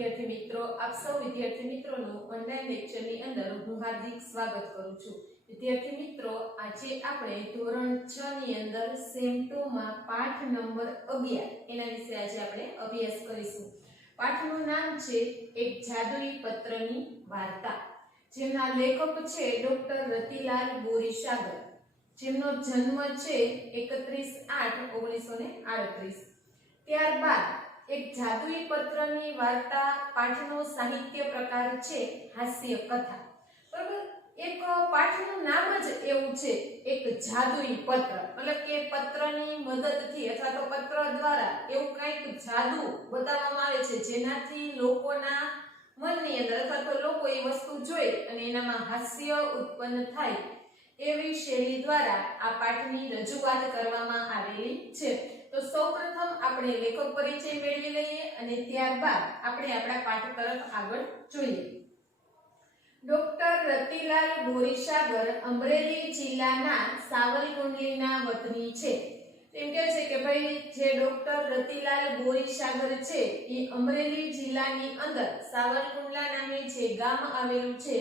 વિદ્યાર્થી મિત્રો, આપ સૌ વિદ્યાર્થી મિત્રોનું ઓનલાઈન લેક્ચરની અંદર હું હાર્દિક સ્વાગત કરું છું। વિદ્યાર્થી મિત્રો, આજે આપણે ધોરણ 6 ની અંદર સેમ 2 માં પાઠ નંબર 11 એના વિશે આજે આપણે અભ્યાસ કરીશું। પાઠનું નામ છે એક જાદુઈ પત્રની વાર્તા, જેના લેખક છે ડોક્ટર રતિલાલ બોરીસાગર, જેમનો જન્મ છે 31/8/1938। ત્યારબાદ એક જાદુઈ પત્રની વાર્તા પાઠનો સાહિત્ય પ્રકાર છે હાસ્ય કથા। બરાબર, એક પાઠનું નામ જ એવું છે એક જાદુઈ પત્ર, એટલે કે પત્રની મદદથી અથવા તો પત્ર દ્વારા એવું કંઈક જાદુ બતાવવામાં આવે છે જેનાથી લોકોના મનની અંદર અથવા તો લોકો એ વસ્તુ જોઈ અને એનામાં હાસ્ય ઉત્પન્ન થાય, એવી શૈલી દ્વારા આ પાઠની રજૂઆત કરવામાં આવેલી છે। તો સૌપ્રથમ આપણે લેખક પરિચય મેળવી લઈએ અને ત્યારબાદ આપણે આપણા પાઠ તરફ આગળ જોઈએ। ડોક્ટર રતિલાલ બોરીસાગર અમરેલી જિલ્લાના સાવરકુંડલીના વતની છે। એમ કહે છે કે ભાઈ જે ડોક્ટર રતિલાલ બોરીસાગર છે એ અમરેલી જિલ્લાની અંદર સાવરકુંડલા નામે જે ગામ આવેલું છે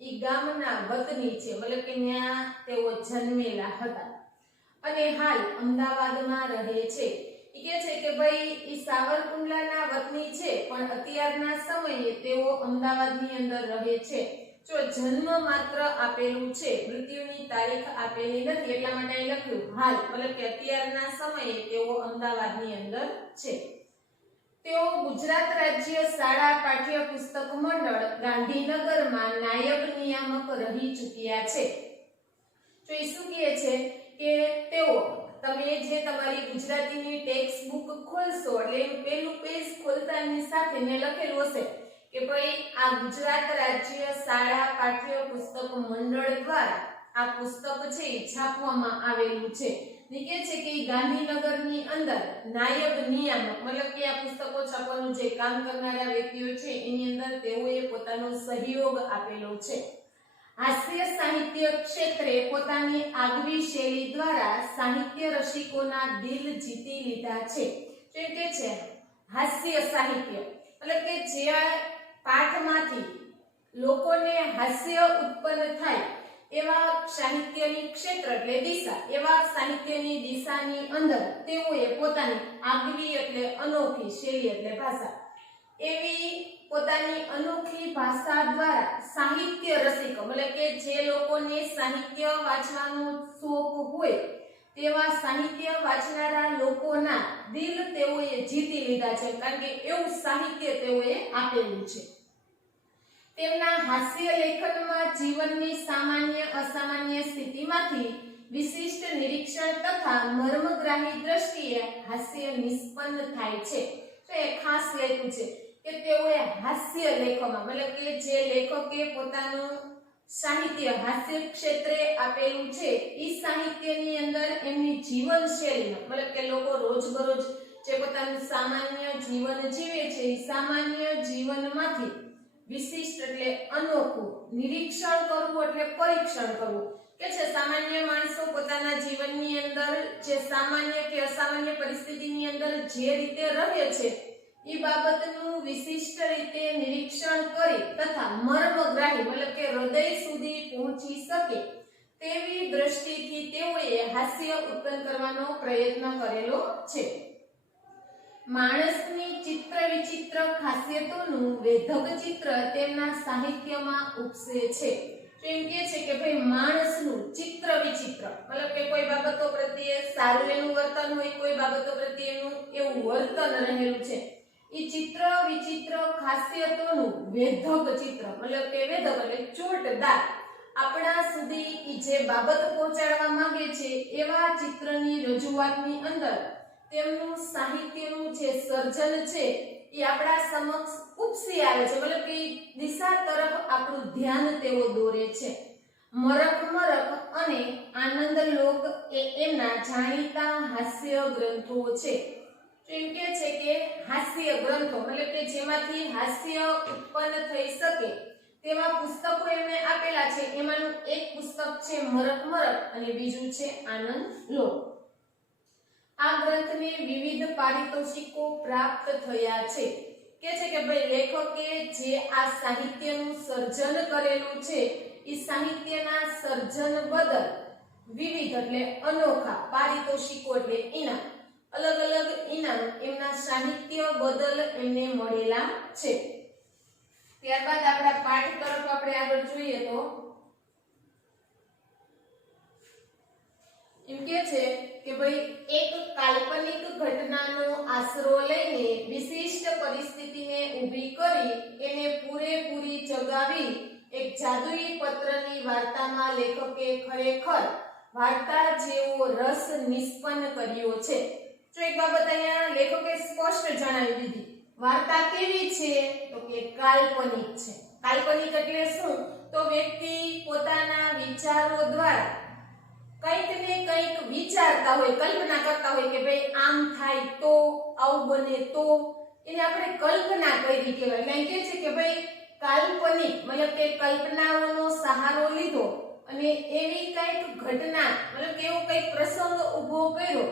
એ ગામના વતની છે, મતલબ કે ત્યાં તેઓ જન્મેલા હતા અને હાલ અમદાવાદમાં રહે છે। એ કહે છે કે ભાઈ એ સાવરકુંડલાના વતની છે પણ અત્યારના સમયે તેઓ અમદાવાદની અંદર રહે છે। જો જન્મ માત્ર આપેલું છે, મૃત્યુની તારીખ આપેલી નથી, એટલા માટે અહીં લખ્યું હાલ, મતલબ કે અત્યારના સમયે તેઓ અમદાવાદની અંદર છે। તેઓ ગુજરાત રાજ્ય શાળા પાઠ્યપુસ્તક મંડળ ગાંધીનગરમાં નાયબ નિયામક રહી ચૂક્યા છે। તો એ શું કહે છે કે તેઓ, તમે જે તમારી ગુજરાતીની ટેક્સ્ટ બુક ખોલશો એટલે પહેલું પેજ ખોલતાની સાથે મેં લખેલું હશે કે ભાઈ આ ગુજરાત રાજ્ય શાળા પાઠ્યપુસ્તક મંડળ દ્વારા આ પુસ્તક છે એ છાપવામાં આવેલું છે। કહે છે કે ગાંધીનગરની અંદર નાયબ નિયામક, મતલબ કે આ પુસ્તકો છાપવાનું જે કામ કરનારા વ્યક્તિઓ છે એની અંદર તેઓએ પોતાનો સહયોગ આપેલો છે। હાસ્ય સાહિત્ય ક્ષેત્રે પોતાની આગવી શૈલી દ્વારા સાહિત્ય રસિકોના દિલ જીતી લીધા છે। તો કે છે હાસ્ય સાહિત્ય, એટલે કે જે પાઠમાંથી લોકોને હાસ્ય ઉત્પન્ન થાય એવા સાહિત્યની ક્ષેત્ર એટલે દિશા, એવા સાહિત્યની દિશાની અંદર તેઓએ પોતાની આગવી એટલે અનોખી શૈલી એટલે ભાષા, એવી પોતાની અનોખી ભાષા દ્વારા સાહિત્ય રસિકો, મતલબ કે જે લોકોને સાહિત્ય વાંચવાનો શોખ હોય તેવા સાહિત્ય વાંચનારા લોકોના દિલ તેઓએ જીતી લીધા છે, કારણ કે એવું સાહિત્ય તેઓએ આપેલું છે। તેમના હાસ્ય લેખનમાં જીવનની સામાન્ય અસામાન્ય સ્થિતિમાંથી વિશિષ્ટ નિરીક્ષણ તથા મર્મગ્રાહી દ્રષ્ટિએ હાસ્ય નિષ્પન્ન થાય છે। તો એ ખાસ લેખું છે કે તેઓએ હાસ્ય લેખોમાં, મતલબ કે જે લેખકે પોતાનું સાહિત્ય હાસ્ય ક્ષેત્રે આપેલું છે એ સાહિત્યની અંદર એમની જીવનશૈલીમાં, મતલબ કે લોકો રોજબરોજ જે પોતાનું સામાન્ય જીવન જીવે છે એ સામાન્ય જીવનમાંથી વિશિષ્ટ એટલે અનોખું નિરીક્ષણ કરવું એટલે પરીક્ષણ કરવું, કે છે સામાન્ય માણસો પોતાના જીવનની અંદર જે સામાન્ય કે અસામાન્ય પરિસ્થિતિની અંદર જે રીતે રહે છે એ બાબતનું વિશિષ્ટ રીતે નિરીક્ષણ કરી તથા મર્મગ્રાહી, મતલબ કે હૃદય સુધી પહોંચી શકે તેવી દ્રષ્ટિથી તેઓએ હાસ્ય ઉત્પન્ન કરવાનો પ્રયત્ન કરેલો છે। માણસની ચિત્ર વિચિત્ર ખાસિયતોનું વેધક ચિત્ર તેમના સાહિત્યમાં ઉપસે છે। તો એમ કહે છે કે ભાઈ માણસનું ચિત્ર વિચિત્ર, મતલબ કે કોઈ બાબતો પ્રત્યે સારું એનું વર્તન હોય, કોઈ બાબતો પ્રત્યેનું એવું વર્તન રહેલું છે, એ ચિત્ર વિચિત્ર ખાસિયતોનું વેધક ચિત્ર, મતલબ કે વેધક એટલે ચોટદાર, આપણા સુધી એ જે બાબત પહોંચાડવા માંગે છે એવા ચિત્રની રજૂઆતની અંદર તેમનું સાહિત્યનું જે સર્જન છે એ આપણા સમક્ષ ઉપસી આવે છે, મતલબ કે દિશા તરફ આપણું ધ્યાન તેઓ દોરે છે। મરક મરક અને આનંદ લોક એ એમના જાણીતા હાસ્ય ગ્રંથો છે। એમ કે છે કે હાસ્ય ગ્રંથો, મતલબ કે જેમાંથી હાસ્ય ઉત્પન્ન થઈ શકે તેવા પુસ્તકો એમણે આપેલા છે। એમાંનું એક પુસ્તક છે મરક મરક અને બીજું છે આનંદ લોક। આ ગ્રંથને વિવિધ પારિતોષિકો પ્રાપ્ત થયા છે। કે છે કે ભાઈ લેખકે જે આ સાહિત્યનું સર્જન કરેલું છે એ સાહિત્યના સર્જન બદલ વિવિધ એટલે અનોખા પારિતોષિકો એટલે ઇનામ અલગ અલગ ઇનામ એમના સાહિત્ય બદલ એમને મળેલા છે। ત્યારબાદ આપણા પાઠ તરફ આપણે આગળ જોઈએ તો એમ કે છે કે ભાઈ એક કાલ્પનિક ઘટનાનો આશરો લઈને વિશિષ્ટ પરિસ્થિતિને ઊભી કરી એને પૂરેપૂરી ચગાવી એક જાદુઈ પત્રની વાર્તામાં લેખકે ખરેખર વાર્તા જેવો રસ નિષ્પન્ન કર્યો છે। તો એક બાબત અહીંયા લેખકે સ્પષ્ટ જણાવી દીધી, વાર્તા કેવી છે તો કે કાલ્પનિક છે। કાલ્પનિક એટલે શું તો વ્યક્તિ પોતાના વિચારો દ્વારા કંઈક ને કંઈક વિચારતા હોય, કલ્પના કરતા હોય કે ભાઈ આમ થાય તો, આવું બને તો, એને આપણે કલ્પના કરી કહેવાય। એટલે કહે છે કે ભાઈ કાલ્પનિક મતલબ કે કલ્પનાઓનો સહારો લીધો અને એવી કંઈક ઘટના મતલબ કે એવો કંઈક પ્રસંગ ઊભો કર્યો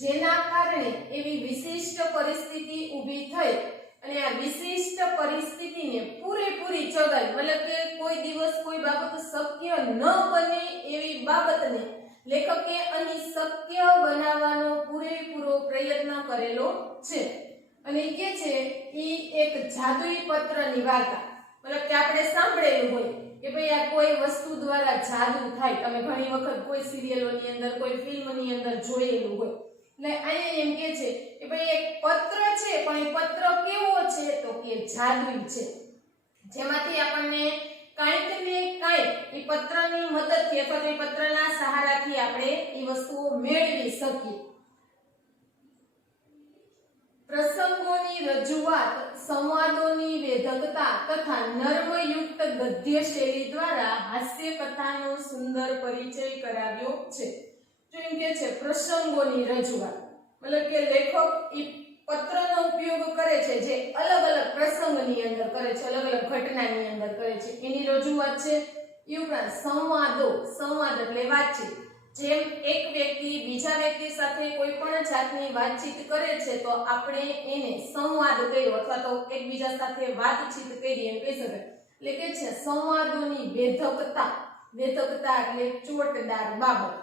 જેના કારણે એવી વિશિષ્ટ પરિસ્થિતિ ઊભી થઈ અને આ વિશિષ્ટ પરિસ્થિતિને પૂરેપૂરી ચગાવી મતલબ કે કોઈ દિવસ કોઈ બાબત શક્ય ન બને એવી બાબતને લેખકે અહીં શક્ય બનાવવાનો પૂરેપૂરો પ્રયત્ન કરેલો છે। અને કે છે એ એક જાદુઈ પત્રની વાર્તા મતલબ કે આપણે સાંભળેલું હોય કે ભાઈ આ કોઈ વસ્તુ દ્વારા જાદુ થાય, તમે ઘણી વખત કોઈ સિરિયલોની અંદર કોઈ ફિલ્મની અંદર જોયેલું હોય। એટલે અહીંયા એમ કે છે કે ભાઈ એક પત્ર છે પણ એ પત્ર કેવો છે તો કે જાદુઈ છે, જેમાંથી આપણને કાંઈક ને કાંઈક એ પત્રની મદદથી અથવા તો એ પત્રના સહારાથી આપણે એ વસ્તુઓ મેળવી શકીએ। પ્રસંગોની રજૂઆત, સંવાદોની વેધકતા તથા નર્મયુક્ત ગદ્ય શૈલી દ્વારા હાસ્ય કથાનો સુંદર પરિચય કરાવ્યો છે। તો એમ કે છે પ્રસંગોની રજૂઆત મતલબ કે લેખક એ પત્રનો ઉપયોગ કરે છે જે અલગ અલગ પ્રસંગની અંદર કરે છે, અલગ અલગ ઘટનાની અંદર કરે છે એની રજૂઆત છે। એ ઉપરાંત સંવાદો, સંવાદ એટલે વાતચીત, જેમ એક વ્યક્તિ બીજા વ્યક્તિ સાથે કોઈ પણ જાતની વાતચીત કરે છે તો આપણે એને સંવાદ કર્યો અથવા તો એકબીજા સાથે વાતચીત કરી એમ કહી શકાય। એટલે કે છે સંવાદોની વેધકતા, વેધકતા એટલે ચોટદાર બાબત,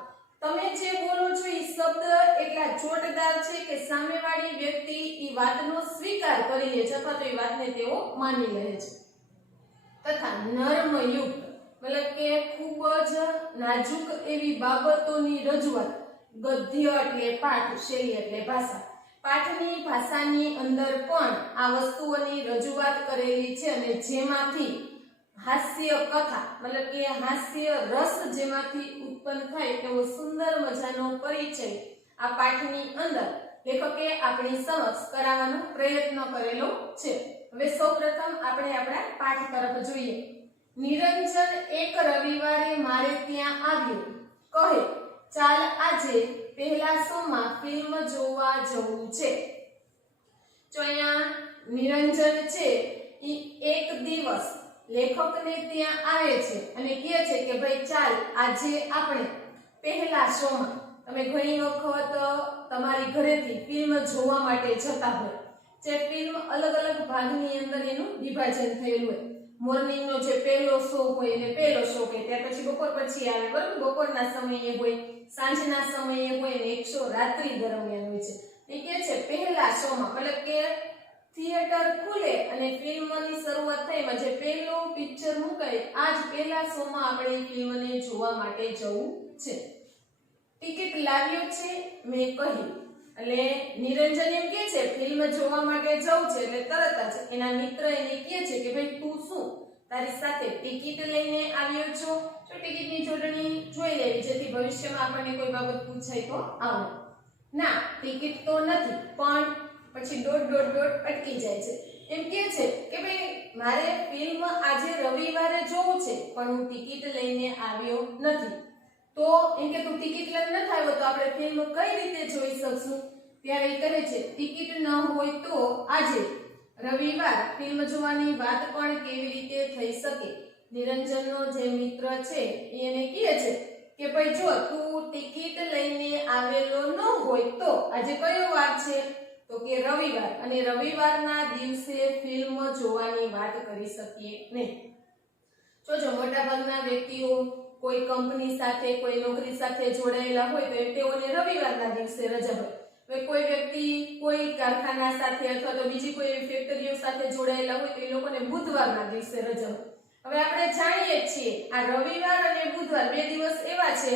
તમે જે બોલો છો એ શબ્દ એટલા ચોટદાર છે કે સામેવાળી વ્યક્તિ એ વાતનો સ્વીકાર કરી લે છે અથવા તો એ વાતને તેઓ માની લે છે। તથા નર્મયુક્ત મતલબ કે ખૂબ જ નાજુક એવી બાબતોની રજૂઆત, ગદ્ય એટલે પાઠ, શૈલી એટલે ભાષા, પાઠની ભાષાની અંદર પણ આ વસ્તુઓની રજૂઆત કરેલી છે અને જેમાંથી હાસ્ય કથા મતલબ કે હાસ્ય રસ જેમાંથી ઉત્પન્ન થાય એવો સુંદર મજાનો પરિચય આ પાઠની અંદર લેખકે આપણી સમક્ષ કરાવવાનો પ્રયત્ન કરેલો છે। હવે સૌપ્રથમ આપણે આપણા પાઠ તરફ જોઈએ। નિરંજન એક રવિવારે મારે ત્યાં આવ્યો, કહે ચાલ આજે પહેલા શોમાં ફિલ્મ જોવા જવું છે। જો અહીંયા નિરંજન છે એ એક દિવસ લેખકને ત્યાં આવે છે અને કહે છે કે ભાઈ ચાલ આજે આપણે પહેલા શોમાં, તમે ઘણી વખત તમારી ઘરેથી ફિલ્મ જોવા માટે જતા હોય, જે ફિલ્મ અલગ અલગ ભાગની અંદર એનું વિભાજન થયેલું હોય, મોર્નિંગનો જે પહેલો શો હોય એટલે પહેલો શો કે ત્યાર પછી બપોર પછી આવે બરાબર, બપોરના સમયે હોય, સાંજના સમયે હોય ને એક શો રાત્રિ દરમિયાન હોય છે। એ કહે છે પહેલા શોમાં મતલબ કે થિયેટર ખુલે અને ફિલ્મની શરૂઆત થાય જે પહેલું પિક્ચર મુકાય આજ પહેલા શોમાં આપણે ફિલ્મને જોવા માટે જવું છે। ટિકિટ લાવ્યો છે મેં કહ્યું, એટલે નિરંજન એમ કહે છે ફિલ્મ જોવા માટે જવું છે એટલે તરત જ એના મિત્ર એને કહે છે કે ભાઈ તું શું તારી સાથે ટિકિટ લઈને આવ્યો છો? તો ટિકિટની જોડણી જોઈ લેવી જેથી ભવિષ્યમાં આપણને કોઈ બાબત પૂછાય તો આવે। ના ટિકિટ તો નથી, પણ પછી ડોટ અટકી જાય છે। એમ કહે છે કે ભાઈ મારે ફિલ્મ આજે રવિવારે જોવું છે પણ હું ટિકિટ લઈને આવ્યો નથી। તો એમ કે તું ટિકિટ લઈને નથી આવ્યો તો આપણે ફિલ્મ કઈ રીતે જોઈ શકશું? ત્યારે એ કહે છે ટિકિટ ન હોય તો આજે રવિવાર ફિલ્મ જોવાની વાત પણ કેવી રીતે થઈ શકે? નિરંજનનો જે મિત્ર છે એને કહે છે કે ભાઈ જો તું ટિકિટ લઈને આવેલો ન હોય તો આજે કયો વાર છે? તો તો કે રવિવાર, અને રવિવારના દિવસે ફિલ્મ જોવાની વાત કરી શકીએ નહીં. જોજો મોટાભાગના વ્યક્તિઓ કોઈ કંપની સાથે કોઈ નોકરી સાથે જોડાયેલા હોય તો તેઓને રવિવારના દિવસે રજા હોય. હવે કોઈ વ્યક્તિ કોઈ કારખાના સાથે અથવા તો બીજી કોઈ ફેક્ટરીઓ સાથે જોડાયેલા હોય તો એ લોકોને બુધવારના દિવસે રજા હોય. હવે આપણે જાણીએ છીએ આ રવિવાર અને બુધવાર બે દિવસ એવા છે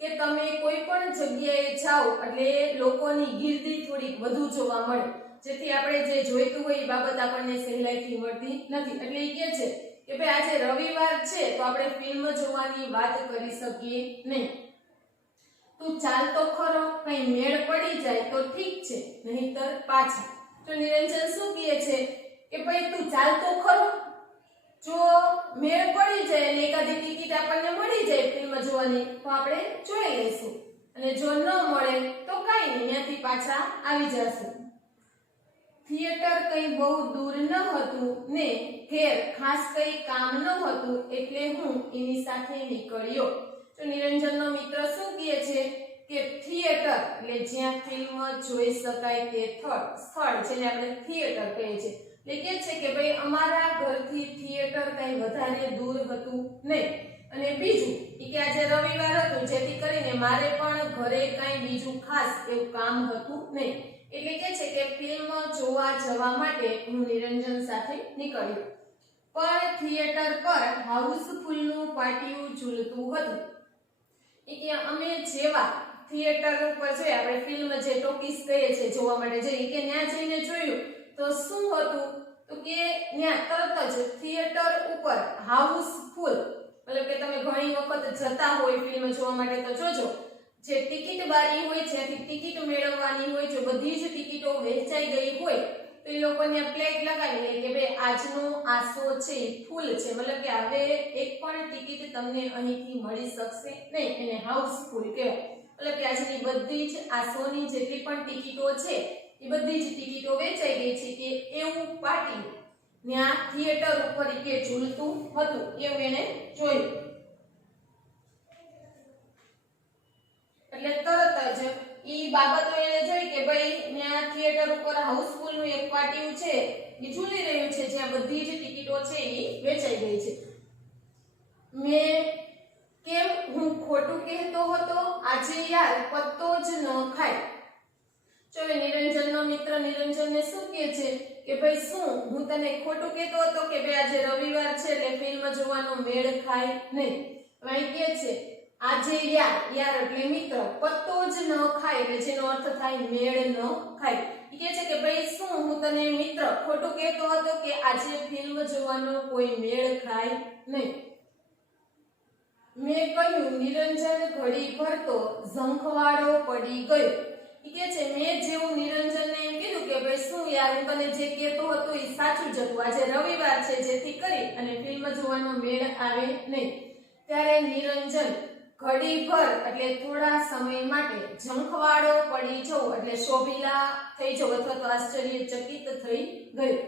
કે તમે કોઈ પણ જગ્યાએ જાઓ એટલે લોકોની ગીર્દી થોડીક વધુ જોવા મળે, જેથી આપણે જે જોઈતું હોય એ બાબત આપણને સહેલાઈથી મળતી નથી. એટલે એ કહે છે કે ભાઈ આજે રવિવાર છે તો આપણે ફિલ્મ જોવાની વાત કરી શકીએ નહીં. તું ચાલતો ખરો, કઈ મેળ પડી જાય તો ઠીક છે, નહીતર પાછા. તો નિરંજન શું કહે છે કે ભાઈ તું ચાલતો ખરો, જો મેળ પડી જાય અને એકાદી ટિકિટ આપણને મળી જાય ફિલ્મ જોવાની તો આપણે જોઈ લઈશું, અને જો ન મળે તો કાઈ નહીં, ત્યાંથી પાછા આવી જશું. થિયેટર કઈ બહુ દૂર ન હતું ને ઘેર ખાસ કઈ કામ ન હતું એટલે હું એની સાથે નીકળ્યો. તો નિરંજનનો મિત્ર શું કહે છે કે થિયેટર એટલે જ્યાં ફિલ્મ જોઈ શકાય તે સ્થળ જેને આપણે થિયેટર કહીએ છીએ. એટલે કે છે કે ભાઈ અમારા ઘરથી થિયેટર કઈ વધારે દૂર હતું નહીં, અને બીજું કે આજે રવિવાર હતું જેથી કરીને મારે પણ ઘરે કઈ બીજું ખાસ એવું કામ હતું નહીં. એટલે કે છે કે ફિલ્મ જોવા જવા માટે હું નિરંજન સાથે નીકળ્યો. પણ થિયેટર પર હાઉસફુલનું પાટિયું ઝૂલતું હતું. કે અમે જેવા થિયેટર ઉપર જોઈએ આપણે ફિલ્મ જે ટોકીઝ કહીએ છીએ જોવા માટે જઈએ કે ત્યાં જઈને જોયું તો શું હતું તો કે ત્યાં તરત જ થિયેટર ઉપર હાઉસફુલ, મતલબ કે તમે ઘણી વખત જતા હોય ફિલ્મ જોવા માટે તો જોજો જે ટિકિટ બારી હોય જ્યાંથી ટિકિટ મેળવવાની હોય જો બધી જ ટિકિટો વહેંચાઈ ગઈ હોય તો એ લોકોને પ્લેટ લગાવી લે કે ભાઈ આજનો આ શો છે એ ફૂલ છે, મતલબ કે હવે એક પણ ટિકિટ તમને અહીંથી મળી શકશે નહીં, એને હાઉસફુલ કહેવાય. એટલે કે આજની બધી જ આ શોની જેટલી પણ ટિકિટો છે એ બધી જ ટિકિટો વેચાઈ ગઈ છે કે એવું પાર્ટી ત્યાં થિયેટર ઉપર કે ઝૂલતું હતું એવું એને જોયું. એટલે તરત જ ઈ બાબતો એને જોઈ કે ભાઈ ત્યાં થિયેટર ઉપર હાઉસફુલ નું એક પાર્ટી છે એ ઝૂલી રહ્યું છે જ્યાં બધી જ ટિકિટો છે એ વેચાઈ ગઈ છે. મેં કેમ હું ખોટું કહેતો હતો, આજે યાર પત્તો જ ન ખાય. જો નિરંજનનો મિત્ર નિરંજનને શું કહે છે કે ભાઈ શું હું તને ખોટું કહેતો હતો કે ભાઈ આજે રવિવાર છે એટલે ફિલ્મ જોવાનો મેળ ખાય નહીં. અહીં કહે છે આજે યાર એટલે મિત્ર, પત્તો જ ન ખાય એટલે જેનો અર્થ થાય મેળ ન ખાય. એ કહે છે કે ભાઈ શું હું તને મિત્ર ખોટું કહેતો હતો કે આજે ફિલ્મ જોવાનો કોઈ મેળ ખાય નહીં. મેં કહ્યું. નિરંજન ઘડી ભર તો ઝંખવાળો પડી ગયો. એ કહે છે મેં જેવું નિરંજનને એમ કીધું કે ભાઈ શું યાર હું તને જે કહેતો હતો એ સાચું જ હતું, આજે રવિવાર છે જેથી કરી અને ફિલ્મ જોવાનો મેળ આવે નહીં. ત્યારે નિરંજન ઘડીભર એટલે થોડા સમય માટે ઝંખવાળો પડી જવું એટલે શોભિલા થઈ જવું અથવા તો આશ્ચર્યચકિત થઈ ગયો.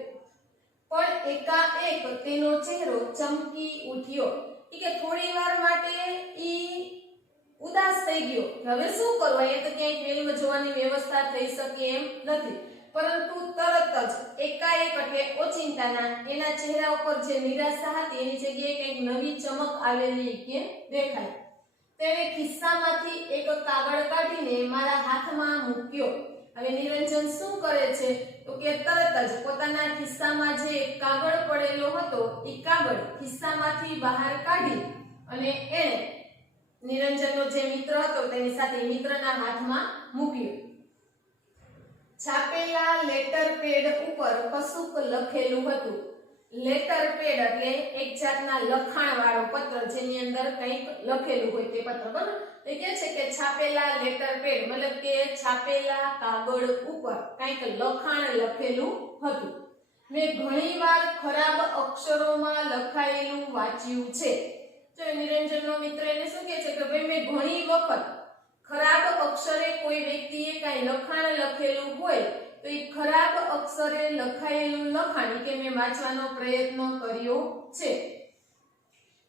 પણ એકાએક તેનો ચહેરો ચમકી ઉઠ્યો. કે થોડી વાર માટે ઈ ઉદાસ થઈ ગયો. હવે શું કરવું, એ તો ક્યાંય ફિલ્મ જોવાની વ્યવસ્થા થઈ શકે એમ નથી. પરંતુ તરત જ એકાએક એટલે ઓચિંતાના એના ચહેરા ઉપર જે નિરાશા હતી એની જગ્યાએ કંઈક નવી ચમક આવેલી કે દેખાય. તેણે ખિસ્સામાંથી એક કાગળ કાઢીને મારા હાથમાં મૂક્યો. હવે નિરંજન શું કરે છે તો કે તરત જ પોતાના ખિસ્સામાં જે કાગળ પડેલો હતો એ કાગળ ખિસ્સામાંથી બહાર કાઢી અને એણે નિરંજનનો જે મિત્ર હતો તેની સાથે મિત્રના હાથમાં મૂક્યો. છાપેલા લેટર પેડ ઉપર કશુંક લખેલું હતું. લેટર પેડ એટલે એક જાતના લખાણ વાળો પત્ર જેની અંદર કંઈક લખેલું હોય તે પત્ર. બરાબર, એ કહે છે કે છાપેલા લેટર પેડ મતલબ કે છાપેલા કાગળ ઉપર કંઈક લખાણ લખેલું હતું. મેં ઘણીવાર ખરાબ અક્ષરોમાં લખાયેલું વાંચ્યું છે. તો નિરંજનનો મિત્ર એને શું કહે છે કે ભાઈ મેં ઘણી વખત ખરાબ અક્ષરે કોઈ વ્યક્તિએ કંઈ લખાણ લખેલું હોય તો એ ખરાબ અક્ષરે લખાયેલું લખાણ કે મેં વાંચવાનો પ્રયત્ન કર્યો છે.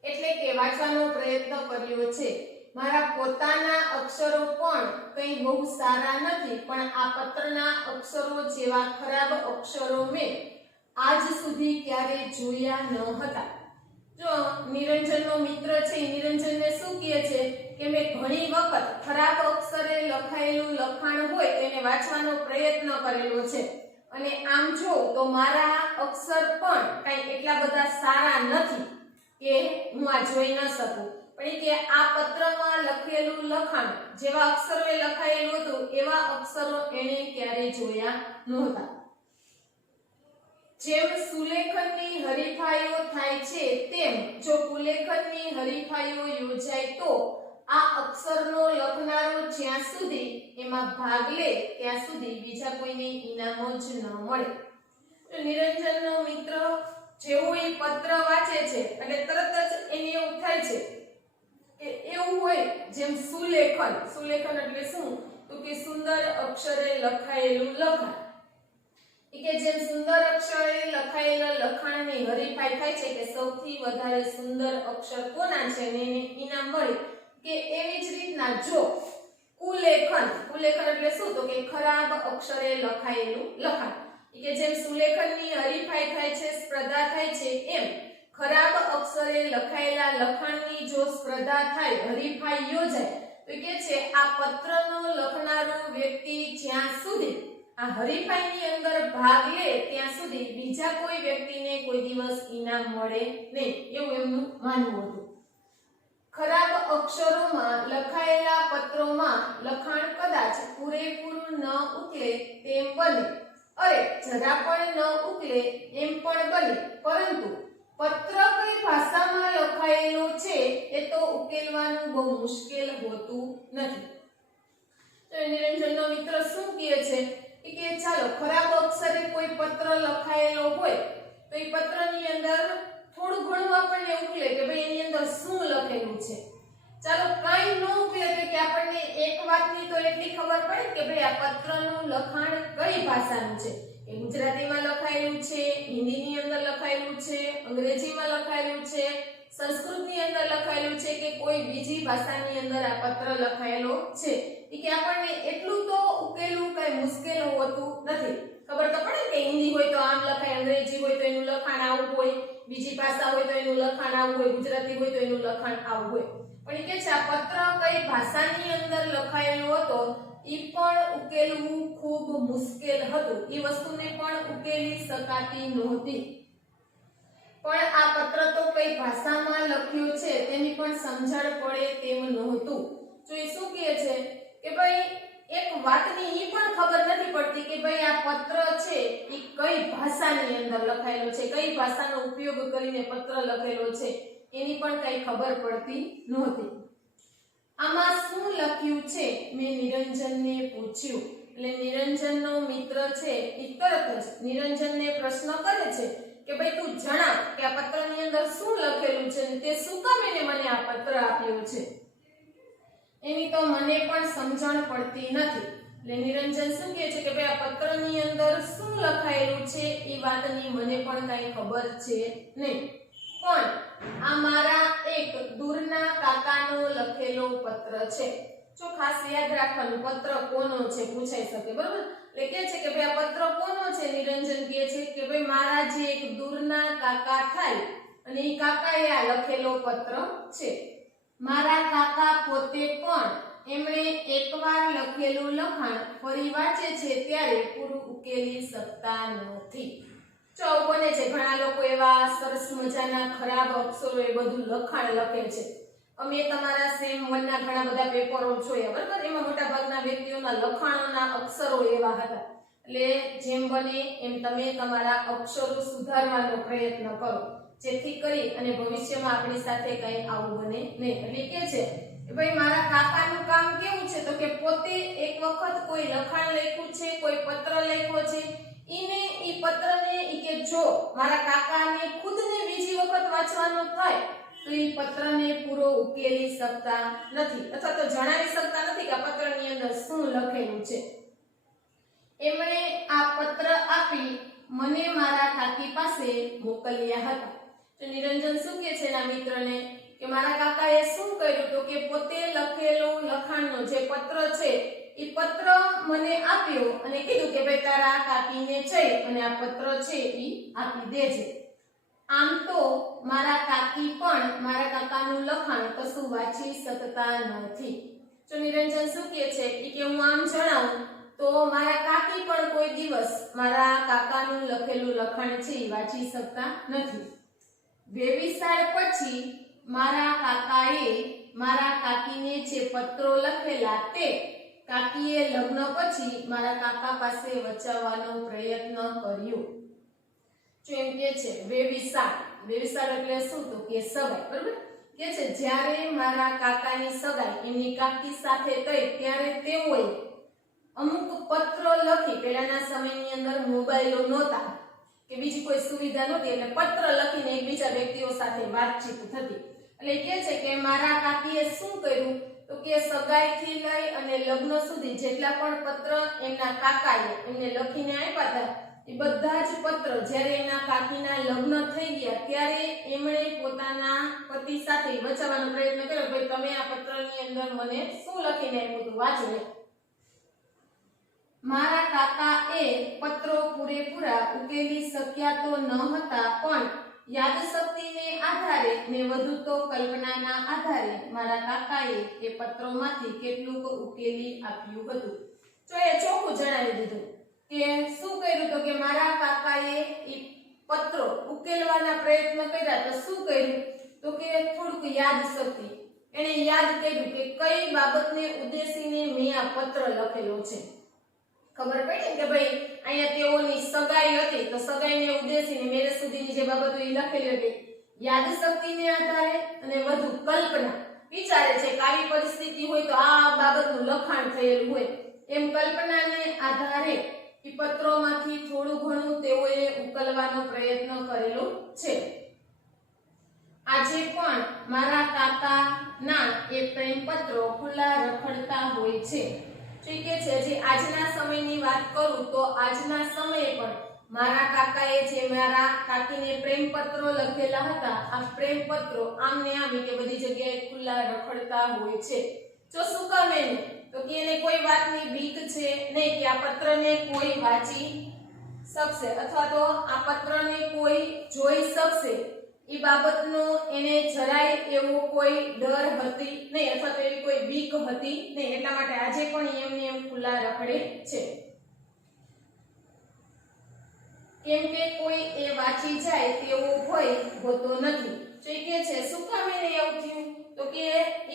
એટલે કે વાંચવાનો પ્રયત્ન કર્યો છે. મારા પોતાના અક્ષરો પણ કંઈ બહુ સારા નથી, પણ આ પત્રના અક્ષરો જેવા ખરાબ અક્ષરો મેં આજ સુધી ક્યારે જોયા ન હતા. જો નિરંજનનો મિત્ર છે, નિરંજનને શું કહે છે કે મેં ઘણી વખત ખરાબ અક્ષરે લખાયેલું લખાણ હોય તેને વાંચવાનો પ્રયત્ન કરેલો છે, અને આમ જો તો મારા અક્ષર પણ કંઈ એટલા બધા સારા નથી કે હું આ જોઈ ન શકું. પણ કે આ પત્રમાં લખેલું લખાણ જેવા અક્ષરોએ લખાયેલું હતું એવા અક્ષરો એણે ક્યારેય જોયા નહોતા. જેમ સુલેખનની હરીફાઈઓ થાય છે તેમ જો કુલેખનની હરીફાઈઓ યોજાય તો આ અક્ષરનો લખનારો જ્યાં સુધી એમાં ભાગ લે ત્યાં સુધી બીજા કોઈને ઇનામ જ ન મળે. નિરંજનનો મિત્ર જેવો એ પત્ર વાંચે છે એટલે તરત જ એને એવું થાય છે કે એવું હોય જેમ સુલેખન. સુલેખન એટલે શું? તો કે સુંદર અક્ષરે લખાયેલું લખાણ. કે જેમ સુંદર અક્ષરે લખાયેલા લખાણની હરીફાઈ થાય છે કે સૌથી વધારે સુંદર અક્ષર કોના છે ને એને ઇનામ મળે, કે એવી જ રીતના જો કુલેખન. કુલેખન એટલે શું? તો કે ખરાબ અક્ષરે લખાયેલું લખાણ. કે જેમ સુલેખનની હરીફાઈ થાય છે, સ્પર્ધા થાય છે, એમ ખરાબ અક્ષરે લખાયેલા લખાણની જો સ્પર્ધા થાય, હરીફાઈ યોજાય તો કે છે આ પત્રનો લખનારો વ્યક્તિ જ્યાં સુધી આ હરીફાઈની અંદર ભાગ લે ત્યાં સુધી બીજા કોઈ વ્યક્તિને કોઈ દિવસ ઇનામ મળે નહીં, એવું એમનું માનવું હતું. ખરાબ અક્ષરોમાં લખાયેલા પત્રોમાં લખાણ કદાચ પૂરેપૂરું ન ઉકલે તેમ બને, અરે જરા પણ ન ઉકલે એમ પણ બને, પરંતુ પત્ર કઈ ભાષામાં લખાયેલો છે એ તો ઉકેલવાનું બહુ મુશ્કેલ હોતું નથી. તો નિરંજનનો મિત્ર શું કહે છે કે ચાલો ખરાબ અક્ષરે કોઈ પત્ર લખાયેલો હોય તો એ પત્રની અંદર થોડું ઘણું આપણને ઉકલે કે ભાઈ એની અંદર શું લખેલું છે. ચાલો કાંઈ ન ઉકલે કે આપણને એક વાતની તો એટલી ખબર પડે કે ભાઈ આ પત્રનું લખાણ કઈ ભાષાનું છે, એ ગુજરાતીમાં લખાયેલું છે, હિન્દીની અંદર લખાયેલું છે, અંગ્રેજીમાં લખાયેલું છે, સંસ્કૃતની અંદર લખાયેલું છે કે કોઈ બીજી ભાષાની અંદર આ પત્ર લખાયેલો છે. કે આપણને એટલું તો ઉકેલવું કઈ મુશ્કેલ હોતું નથી. ખબર તો પડે કે હિન્દી હોય તો આમ લખાય, અંગ્રેજી હોય તો એનું લખાણ આવું હોય, બીજી ભાષા હોય તો એનું લખાણ આવું હોય, ગુજરાતી હોય તો એનું લખાણ આવું હોય. પણ કે છે આ પત્ર કઈ ભાષાની અંદર લખાયેલો હતો ઈ પણ ઉકેલવું ખૂબ મુશ્કેલ હતું. ઈ વસ્તુને પણ ઉકેલી શકાતી નહોતી. પણ આ પત્ર તો કઈ ભાષામાં લખ્યું છે તેની પણ સમજણ પડે તેમ નહોતું. તો એ શું કહે છે કે ભાઈ એક વાતની ઈ પણ ખબર નથી પડતી કે ભાઈ આ પત્ર છે ઈ કઈ ભાષાની અંદર લખાયેલો છે, કઈ ભાષાનો ઉપયોગ કરીને પત્ર લખેલો છે એની પણ કઈ ખબર પડતી નહોતી. આમાં શું લખ્યું છે મેં નિરંજનને પૂછ્યું. એટલે નિરંજનનો મિત્ર છે ઈ તરત જ નિરંજનને પ્રશ્ન કરે છે કે ભાઈ તું જણાવ કે આ પત્રની અંદર શું લખેલું છે ને તે શું કામ એને મને આ પત્ર આપ્યો છે, એની તો મને પણ સમજણ પડતી નથી. એટલે નિરંજન શું કહે છે કે ભાઈ આ પત્રની અંદર શું લખાયેલું છે એ વાતની મને પણ કઈ ખબર છે નહીં, પણ આ મારા એક દૂરના કાકાનો લખેલો પત્ર છે. જો ખાસ યાદ રાખવાનું પત્ર કોનો છે પૂછાઈ શકે, બરોબર. એટલે કહે છે કે ભાઈ આ પત્ર કોનો છે? નિરંજન કહે છે કે ભાઈ મારા જે એક દૂરના કાકા થાય અને એ કાકાએ આ લખેલો પત્ર છે. મારા કાકા પોતે પણ એમણે એકવાર લખેલું લખાણ ફરી વાંચે છે ત્યારે પૂરું ઉકેલી શકતા નથી. જો બને છે ઘણા લોકો એવા સરસ મજાના ખરાબ અક્ષરો એ બધું લખાણ લખે છે. અમે તમારા સેમ 1 ના ઘણા બધા પેપરો જોયા, બરાબર. એમાં મોટા ભાગના વ્યક્તિઓના લખાણોના અક્ષરો એવા હતા. એટલે જેમ બને એમ તમે તમારા અક્ષરો સુધારવાનો પ્રયત્ન કરો, જેથી કરી અને ભવિષ્યમાં આપણી સાથે કંઈ આવું બને નહીં. એટલે કે છે કે ભાઈ મારા કાકાનું કામ કેવું છે તો કે પોતે એક વખત કોઈ લખાણ લખ્યું છે, કોઈ પત્ર લખ્યો છે, ઈ પત્રને કે જો મારા કાકાને ખુદને બીજી વખત વાંચવાનો થાય તો ઈ પત્રને પૂરો ઉકેલી શકતા નથી અથવા તો જણાવી શકતા નથી કે આ પત્રની અંદર શું લખેલું છે. એમણે આ પત્ર આપી મને મારા કાકી પાસે મોકલ્યા હતા. તો નિરંજન શું કહે છે એના મિત્રને કે મારા કાકાએ શું કર્યું તો કે પોતે લખેલું લખાણનો જે પત્ર છે એ પત્ર મને આપ્યો અને કીધું કે ભાઈ તારા કાકીને જઈ અને આ પત્ર છે એ આપી દેજે. આમ તો મારા કાકી પણ મારા કાકાનું લખાણ કશું વાંચી શકતા નથી. જો નિરંજન શું કહે છે કે હું આમ જણાવું તો મારા કાકી પણ કોઈ દિવસ મારા કાકાનું લખેલું લખાણ છે એ વાંચી શકતા નથી. વેવિસાર પછી મારા કાકાએ મારા કાકીને જે પત્રો લખેલા તે કાકીએ લગ્ન પછી મારા કાકા પાસે વચાવવાનો પ્રયત્ન કર્યો. જો એમ કે છે વેવિસાર એટલે શું તો કે સગાઈ, બરાબર? કે છે જ્યારે મારા કાકાની સગાઈ એમની કાકી સાથે થઈ ત્યારે તેઓએ અમુક પત્ર લખી, પહેલાના સમયની અંદર મોબાઈલો નહોતા કે બીજી કોઈ સુવિધા નહોતી એટલે પત્ર લખીને એકબીજા વ્યક્તિઓ સાથે વાતચીત થતી. એટલે કહે છે કે મારા કાકીએ શું કર્યું તો કે સગાઈથી લઈ અને લગ્ન સુધી જેટલા પણ પત્ર એમના કાકાએ એમને લખીને આપ્યા હતા એ બધા જ પત્ર જ્યારે એના કાકીના લગ્ન થઈ ગયા ત્યારે એમણે પોતાના પતિ સાથે વચાવવાનો પ્રયત્ન કર્યો. ભાઈ તમે આ પત્રની અંદર મને શું લખીને આપ્યું હતું વાંચો. મારા કાકાએ પત્રો પૂરેપૂરા ઉકેલી શક્યા તો ન હતા પણ યાદશક્તિને આધારે ને વધુ તો કલ્પનાના આધારે મારા કાકાએ એ પત્રોમાંથી કેટલુંક ઉકેલી આપ્યું હતું. તો એ ચોખ્ખું જણાવી દીધું કે શું કર્યું તો કે મારા કાકાએ એ પત્રો ઉકેલવાના પ્રયત્ન કર્યા તો શું કર્યું તો કે થોડુંક યાદશક્તિ એને યાદ કર્યું કે કઈ બાબતને ઉદ્દેશીને મેં આ પત્ર લખેલો છે. ખબર પડી કે ભાઈ અહીંયા તેઓની સગાઈ હતી તો સગાઈને ઉદ્દેશીને મેરેજ સુધીની જે બાબતો એ લખેલી હતી. યાદશક્તિને આધારે અને વધુ કલ્પના વિચારે છે કે આવી પરિસ્થિતિ હોય તો આ બાબતનું લખાણ થયેલું હોય એમ કલ્પનાને આધારે એ પત્રોમાંથી થોડું ઘણું તેઓએ ઉકેલવાનો પ્રયત્ન કરેલો છે. આજે પણ મારા કાકાના એ પ્રેમ પત્રો ખુલ્લા રખડતા હોય છે. ઠીક છે. જે આજના સમયની વાત કરું તો આજના સમયે પણ મારા કાકાએ જે મારા કાકીને પ્રેમ પત્રો લખેલા હતા આ પ્રેમ પત્રો આમને આમ કે બધી જગ્યાએ ખુલ્લા રખડતા હોય છે. જો શું કામ એને તો કે એને કોઈ વાતની બીક છે નહીં કે આ પત્રને કોઈ વાંચી શકશે અથવા તો આ પત્રને કોઈ જોઈ શકશે એ બાબતનો એને જરાય એવો કોઈ ડર હતી નહીં અથવા તો એવી કોઈ બીક હતી નહીં. એટલા માટે આજે પણ એમને એમ ખુલ્લા રખડે છે કેમ કે કોઈ એ વાંચી જાય તેવો ભય હોતો નથી. તો એ કે છે શું કામ એને એવું થયું તો કે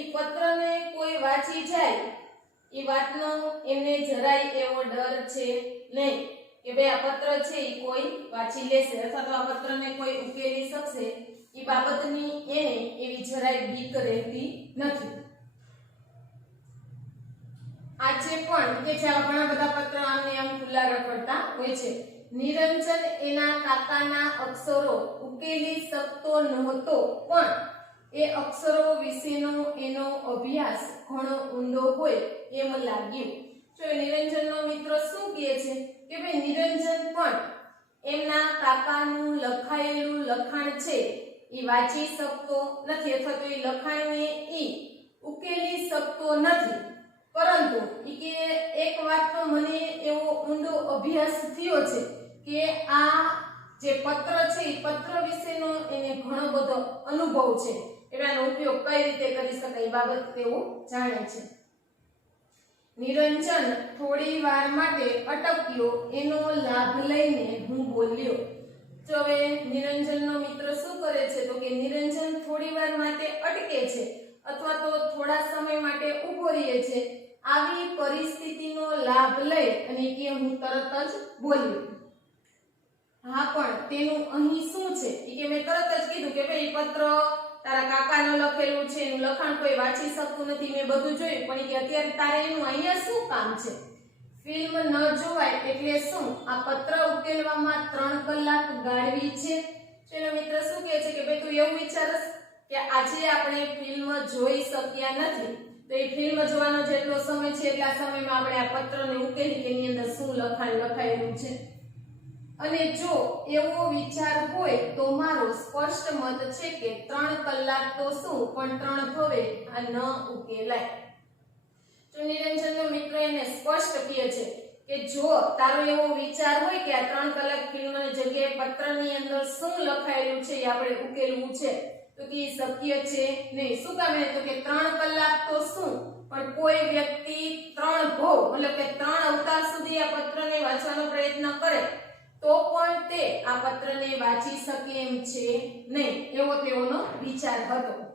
એ પત્રને કોઈ વાંચી જાય એ વાતનો એમને જરાય એવો ડર છે નહીં કે ભાઈ આ પત્ર છે એ કોઈ વાંચી લેશે અથવા તો આ પત્રને કોઈ ઉકેલી શકશે એ બાબતની એને એવી જરાય બીક રહેતી નથી. આજે પણ કે છે ઘણા બધા પત્રો આમને આમ ખુલ્લા રખડતા હોય છે. નિરંજન એના કાકાના અક્ષરો ઉકેલી શકતો નહોતો પણ એ અક્ષરો વિશેનો એનો અભ્યાસ ઘણો ઊંડો હોય એમ લાગ્યું. જો નિરંજનનો મિત્ર શું કહે છે કે ભાઈ નિરંજન પણ એમના કાકાનું લખાયેલું લખાણ છે એ વાંચી શકતો નથી અથવા તો એ લખાણને એ ઉકેલી શકતો નથી પરંતુ કે એક વાતનો મને એવો ઊંડો અભ્યાસ થયો છે કે આ જે પત્ર છે એ પત્ર વિશેનો એને ઘણો બધો અનુભવ છે. એનો ઉપયોગ કઈ રીતે કરી શકાય એ બાબત તેઓ જાણે છે. નિરંજન થોડી વાર માટે અટક્યો એનો લાભ લઈને હું બોલ્યો. તો હવે નિરંજનનો મિત્ર શું કરે છે તો કે નિરંજન થોડી વાર માટે અટકે છે અથવા તો થોડા સમય માટે ઊભો રહે છે. આવી પરિસ્થિતિનો લાભ લઈ અને કે હું તરત જ બોલ્યો. હા પણ તેનું અહીં શું છે કે મેં તરત જ કીધું કે ભાઈ પત્ર તારા કાકાનું લખેલું છે એનું લખાણ કોઈ વાંચી શકતું નથી મેં બધું જોયું પણ કે અત્યારે તારે એનું અહીંયા શું કામ છે. ફિલ્મ ન જોવાય એટલે શું આ પત્ર ઉકેલવામાં 3 કલાક ગાળવી છે. એનો મિત્ર શું કહે છે કે ભાઈ તું એવું વિચારસ કે આજે આપણે ફિલ્મ જોઈ શક્યા નથી તો એ ફિલ્મ જોવાનો જેટલો સમય છે એટલા સમયમાં આપણે આ પત્રને ઉકેલી કે એની અંદર શું લખાણ લખાયેલું છે. અને જો એવો વિચાર હોય તો મારો સ્પષ્ટ મત છે કે 3 કલાક તો શું પણ 3 થવે આ ન ઉકેલાય. તો નિરંજનનો મિત્ર એને સ્પષ્ટ કહે છે કે જો તારો એવો વિચાર હોય કે આ 3 કલાક ફિલ્મની જગ્યાએ પત્રની અંદર શું લખાયેલું છે એ આપણે ઉકેલવું છે તો કે શક્ય છે નહીં. શું કામ? તો કે 3 કલાક તો શું પણ કોઈ વ્યક્તિ 3 ભવ એટલે કે 3 અવતાર સુધી આ પત્રને વાંચવાનો પ્રયત્ન કરે તો પણ તે આ પત્રને વાંચી શકે એમ છે નહીં, એવો તેઓનો વિચાર હતો.